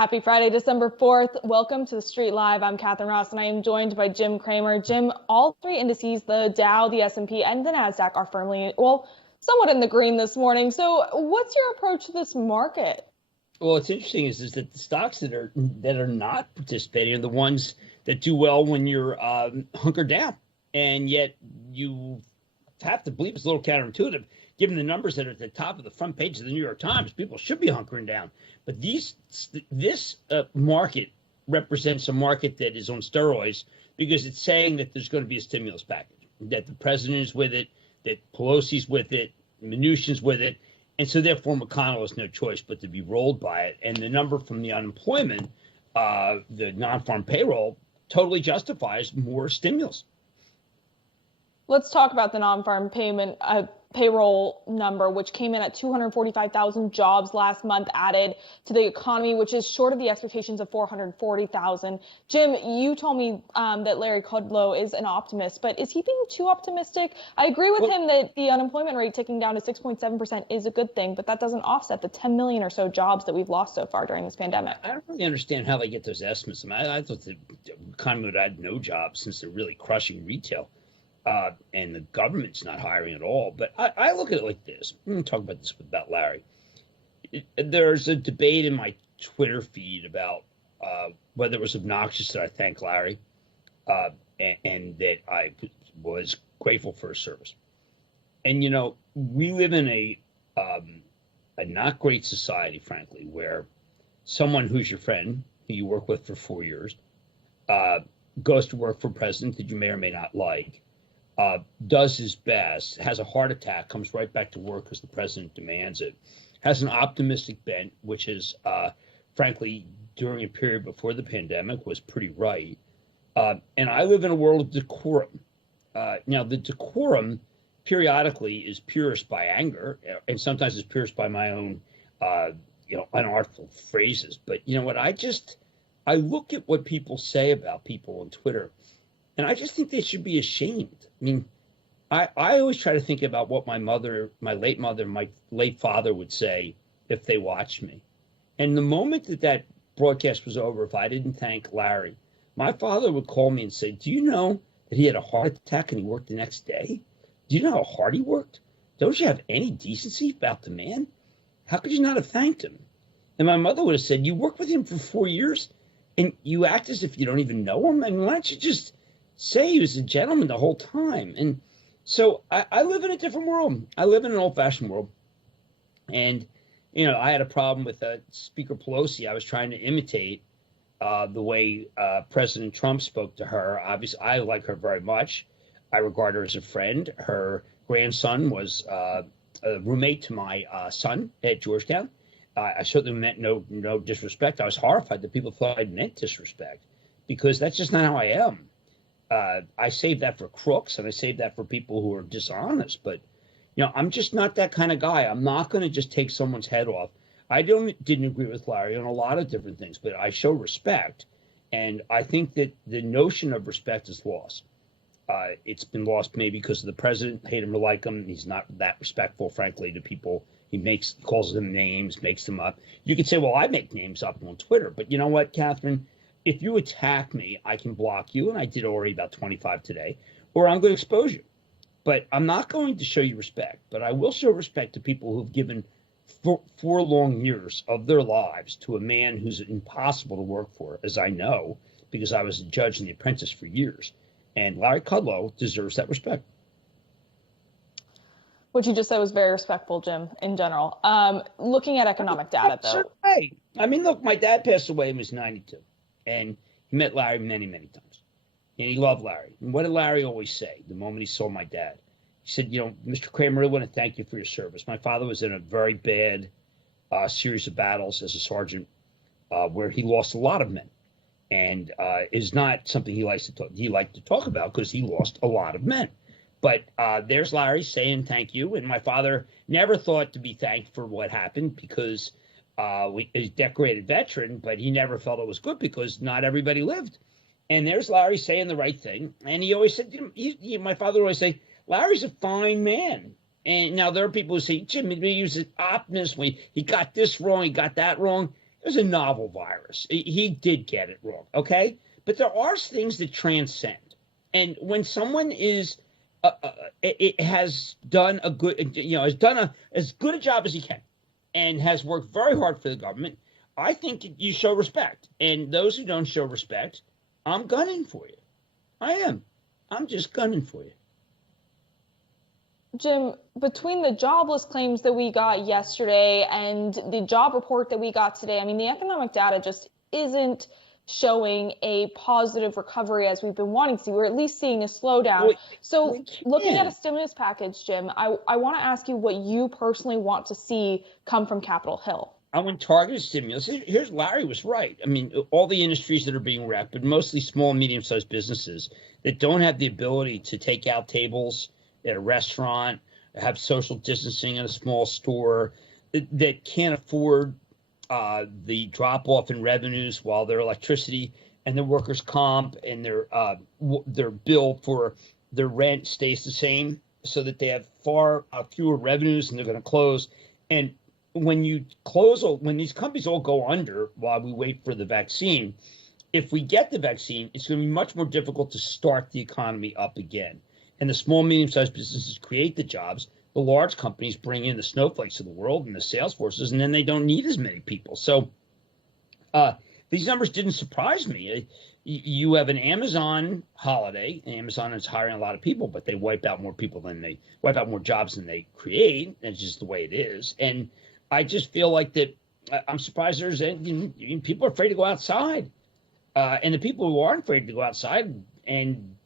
Happy Friday, December 4th. Welcome to The Street Live. I'm Catherine Ross, and I am joined by Jim Cramer. Jim, all three indices, the Dow, the S&P, and the NASDAQ are firmly, somewhat in the green this morning. So what's your approach to this market? Well, what's interesting is that the stocks that are not participating are the ones that do well when you're hunkered down. And yet you have to believe it's a little counterintuitive. Given the numbers that are at the top of the front page of the New York Times, people should be hunkering down. But this market represents a market that is on steroids because it's saying that there's going to be a stimulus package, that the president is with it, that Pelosi's with it, Mnuchin's with it. And so therefore McConnell has no choice but to be rolled by it. And the number from the unemployment, the non-farm payroll, totally justifies more stimulus. Let's talk about the non-farm payroll number, which came in at 245,000 jobs last month added to the economy, which is short of the expectations of 440,000. Jim, you told me that Larry Kudlow is an optimist, but is he being too optimistic? I agree with him that the unemployment rate ticking down to 6.7% is a good thing, but that doesn't offset the 10 million or so jobs that we've lost so far during this pandemic. I don't really understand how they get those estimates. I thought the economy would add no jobs since they're really crushing retail. And the government's not hiring at all. But I look at it like this. I'm going to talk about this about Larry. There's a debate in my Twitter feed about whether it was obnoxious that I thanked Larry and that I was grateful for his service. And, you know, we live in a not great society, frankly, where someone who's your friend, who you work with for 4 years, goes to work for a president that you may or may not like, does his best, has a heart attack, comes right back to work because the president demands it, has an optimistic bent, which is, frankly, during a period before the pandemic was pretty right. And I live in a world of decorum. Now, the decorum periodically is pierced by anger, and sometimes it's pierced by my own, unartful phrases. But you know what? I look at what people say about people on Twitter, and I just think they should be ashamed. I mean, I always try to think about what my late mother, my late father would say if they watched me. And the moment that broadcast was over, if I didn't thank Larry, my father would call me and say, do you know that he had a heart attack and he worked the next day? Do you know how hard he worked? Don't you have any decency about the man? How could you not have thanked him? And my mother would have said, you worked with him for 4 years and you act as if you don't even know him? I mean, why don't you just say he was a gentleman the whole time? And so I live in a different world. I live in an old-fashioned world. And, you know, I had a problem with Speaker Pelosi. I was trying to imitate the way President Trump spoke to her. Obviously, I like her very much. I regard her as a friend. Her grandson was a roommate to my son at Georgetown. I certainly meant no disrespect. I was horrified that people thought I meant disrespect because that's just not how I am. I save that for crooks and I save that for people who are dishonest. But, you know, I'm just not that kind of guy. I'm not going to just take someone's head off. I didn't agree with Larry on a lot of different things, but I show respect. And I think that the notion of respect is lost. It's been lost maybe because of the president, hate him or like him. He's not that respectful, frankly, to people. He calls them names, makes them up. You could say, well, I make names up on Twitter. But you know what, Catherine? If you attack me, I can block you, and I did already about 25 today, or I'm going to expose you. But I'm not going to show you respect. But I will show respect to people who've given 4 long years of their lives to a man who's impossible to work for, as I know, because I was a judge in The Apprentice for years. And Larry Kudlow deserves that respect. What you just said was very respectful, Jim, in general. Looking at economic data, though. Hey, I mean, look, my dad passed away when he was 92. And he met Larry many, many times. And he loved Larry. And what did Larry always say the moment he saw my dad? He said, you know, Mr. Cramer, I want to thank you for your service. My father was in a very bad series of battles as a sergeant where he lost a lot of men. And is not something he liked to talk about because he lost a lot of men. But there's Larry saying thank you. And my father never thought to be thanked for what happened because he's a decorated veteran, but he never felt it was good because not everybody lived. And there's Larry saying the right thing. And he always said, my father would always say, Larry's a fine man. And now there are people who say, Jim, he was an optimist. He got this wrong. He got that wrong. it was a novel virus. He did get it wrong, okay? But there are things that transcend. And when someone it has done a good, has done as good a job as he can and has worked very hard for the government, I think you show respect. And those who don't show respect, I'm gunning for you. I am. I'm just gunning for you. Jim, between the jobless claims that we got yesterday and the job report that we got today, I mean, the economic data just isn't showing a positive recovery as we've been wanting to see. We're at least seeing a slowdown. So looking at a stimulus package, Jim, I want to ask you what you personally want to see come from Capitol Hill. I want targeted stimulus. Here's Larry was right. I mean, all the industries that are being wrecked, but mostly small and medium-sized businesses that don't have the ability to take out tables at a restaurant, have social distancing in a small store, that can't afford the drop-off in revenues while their electricity and their workers' comp and their bill for their rent stays the same, so that they have far fewer revenues and they're going to close. And when these companies all go under while we wait for the vaccine, if we get the vaccine, it's going to be much more difficult to start the economy up again. And the small, medium-sized businesses create the jobs. The large companies bring in the snowflakes of the world and the sales forces, and then they don't need as many people. So these numbers didn't surprise me. You have an Amazon holiday, and Amazon is hiring a lot of people, but they wipe out more jobs than they create. That's just the way it is. And I just feel like that I'm surprised there's people are afraid to go outside. And the people who aren't afraid to go outside and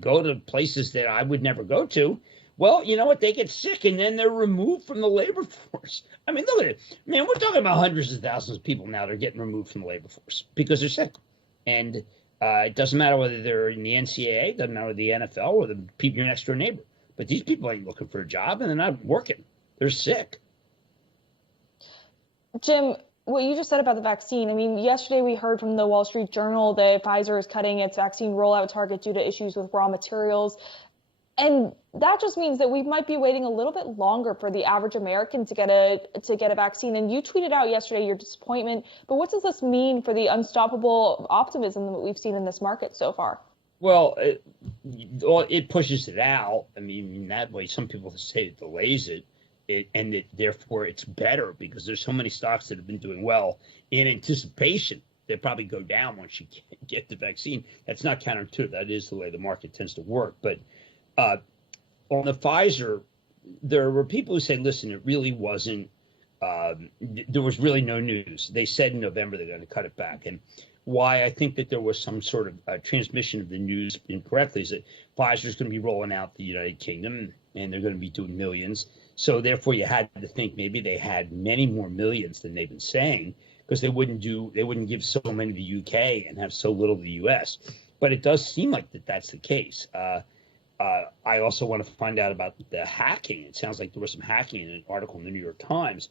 go to places that I would never go to, well, you know what? They get sick and then they're removed from the labor force. I mean, look at it. Man, we're talking about hundreds of thousands of people now that are getting removed from the labor force because they're sick. And it doesn't matter whether they're in the NCAA, it doesn't matter the NFL or the people, your next door neighbor. But these people ain't looking for a job and they're not working. They're sick. Jim, what you just said about the vaccine, I mean, yesterday we heard from the Wall Street Journal that Pfizer is cutting its vaccine rollout target due to issues with raw materials. And that just means that we might be waiting a little bit longer for the average American to get a vaccine. And you tweeted out yesterday your disappointment. But what does this mean for the unstoppable optimism that we've seen in this market so far? Well, it pushes it out. I mean, in that way, some people say it delays it. And that therefore it's better because there's so many stocks that have been doing well in anticipation. They'll probably go down once you get the vaccine. That's not counterintuitive. That is the way the market tends to work. But on the Pfizer, there were people who said, listen, it really wasn't, there was really no news. They said in November they're going to cut it back. And why I think that there was some sort of transmission of the news incorrectly is that Pfizer's going to be rolling out the United Kingdom and they're going to be doing millions. So therefore, you had to think maybe they had many more millions than they've been saying because they wouldn't give so many to the UK and have so little to the US. But it does seem like that's the case. I also want to find out about the hacking. It sounds like there was some hacking in an article in the New York Times.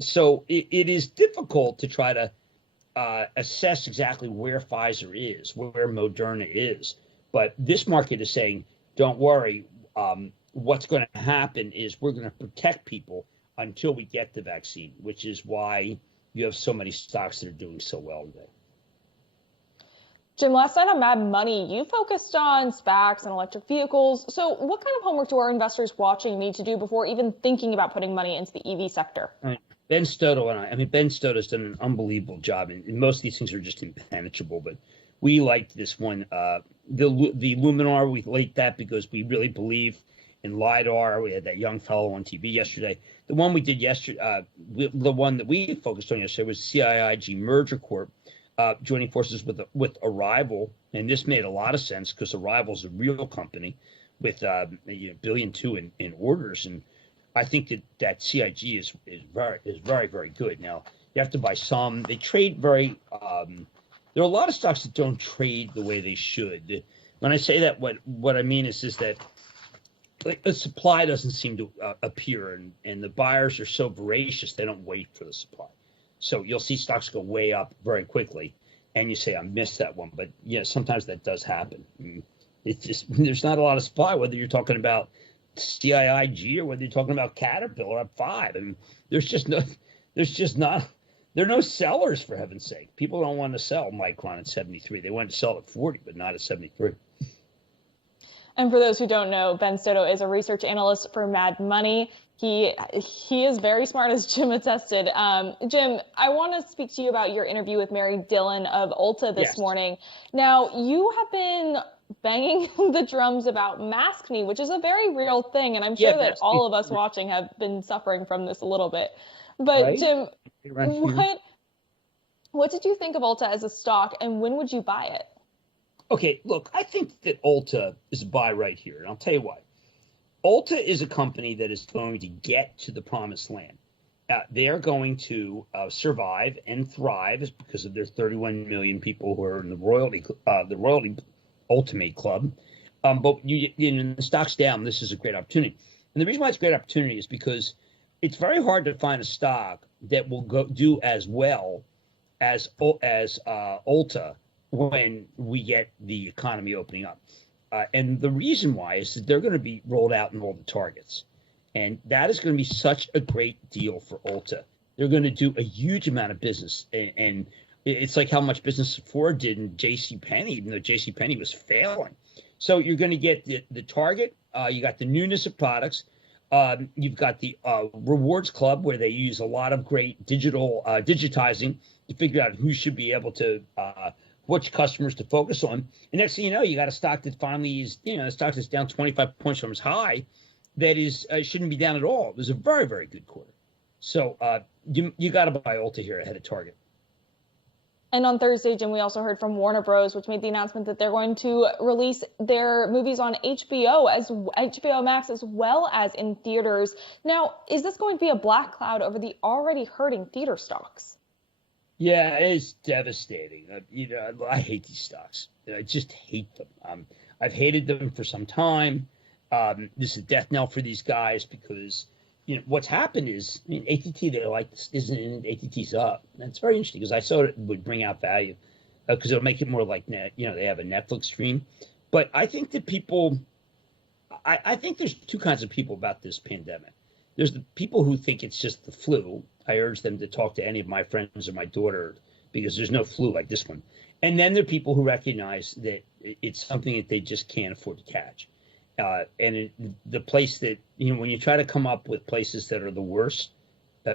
So it is difficult to try to assess exactly where Pfizer is, where Moderna is. But this market is saying, don't worry. What's going to happen is we're going to protect people until we get the vaccine, which is why you have so many stocks that are doing so well today. Jim, last night on Mad Money, you focused on SPACs and electric vehicles. So what kind of homework do our investors watching need to do before even thinking about putting money into the EV sector? Ben Stoto and Ben Stoto's done an unbelievable job. And most of these things are just impenetrable, but we liked this one. The Luminar, we liked that because we really believe in LiDAR. We had that young fellow on TV yesterday. The one we did yesterday, the one that we focused on yesterday was CIIG Merger Corp, joining forces with Arrival. And this made a lot of sense because Arrival is a real company with $1.2 billion in orders. And I think that CIG is very, very good. Now, you have to buy some. They trade very there are a lot of stocks that don't trade the way they should. When I say that, what I mean is that like the supply doesn't seem to appear, and the buyers are so voracious they don't wait for the supply. So you'll see stocks go way up very quickly, and you say, I missed that one. But yeah, sometimes that does happen. It's just there's not a lot of supply, whether you're talking about CIIG or whether you're talking about Caterpillar up 5. I mean, there's just not There are no sellers, for heaven's sake. People don't want to sell Micron at 73. They want to sell at 40, but not at 73. And for those who don't know, Ben Stoto is a research analyst for Mad Money. He is very smart, as Jim attested. Jim, I want to speak to you about your interview with Mary Dillon of ULTA this morning. Now, you have been banging the drums about maskne, which is a very real thing, and I'm sure that all of us watching have been suffering from this a little bit. But right? Jim, what did you think of ULTA as a stock, and when would you buy it? Okay, look, I think that ULTA is a buy right here, and I'll tell you why. ULTA is a company that is going to get to the promised land. They are going to survive and thrive because of their 31 million people who are in the royalty ultimate club. But the stock's down. This is a great opportunity, and the reason why it's a great opportunity is because it's very hard to find a stock that will do as well as ULTA when we get the economy opening up. And the reason why is that they're going to be rolled out in all the targets. And that is going to be such a great deal for ULTA. They're going to do a huge amount of business. And it's like how much business Ford did in JCPenney, even though JCPenney was failing. So you're going to get the target. You got the newness of products. You've got the rewards club, where they use a lot of great digitizing to figure out who should be able to which customers to focus on. And next thing you know, you got a stock that finally is, a stock that's down 25 points from its high that is shouldn't be down at all. It was a very, very good quarter. So you got to buy ULTA here ahead of target. And on Thursday, Jim, we also heard from Warner Bros., which made the announcement that they're going to release their movies on HBO Max, as well as in theaters. Now, is this going to be a black cloud over the already hurting theater stocks? Yeah, it's devastating. I hate these stocks. I just hate them. I've hated them for some time. This is a death knell for these guys because, what's happened is, ATT, they're like, this isn't in, ATT's up. And it's very interesting because I thought it would bring out value because it'll make it more like, they have a Netflix stream. But I think that I think there's two kinds of people about this pandemic. There's the people who think it's just the flu. I urge them to talk to any of my friends or my daughter because there's no flu like this one. And then there are people who recognize that it's something that they just can't afford to catch. The place that, when you try to come up with places that are the worst,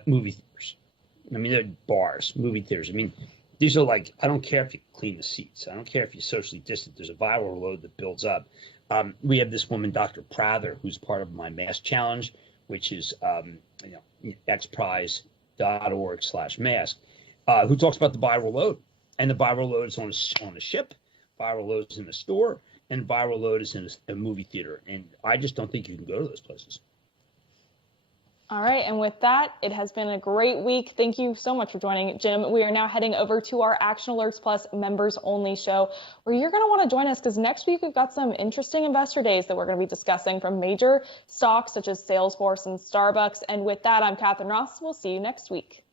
movie theaters. They're bars, movie theaters. These are like, I don't care if you clean the seats. I don't care if you're socially distant. There's a viral load that builds up. We have this woman, Dr. Prather, who's part of my mask challenge, which is, xprize.org/mask, who talks about the viral load. And the viral load is on a ship, viral load is in a store, and viral load is in a movie theater. And I just don't think you can go to those places. All right. And with that, it has been a great week. Thank you so much for joining, Jim. We are now heading over to our Action Alerts Plus members only show, where you're going to want to join us because next week we've got some interesting investor days that we're going to be discussing from major stocks such as Salesforce and Starbucks. And with that, I'm Catherine Ross. We'll see you next week.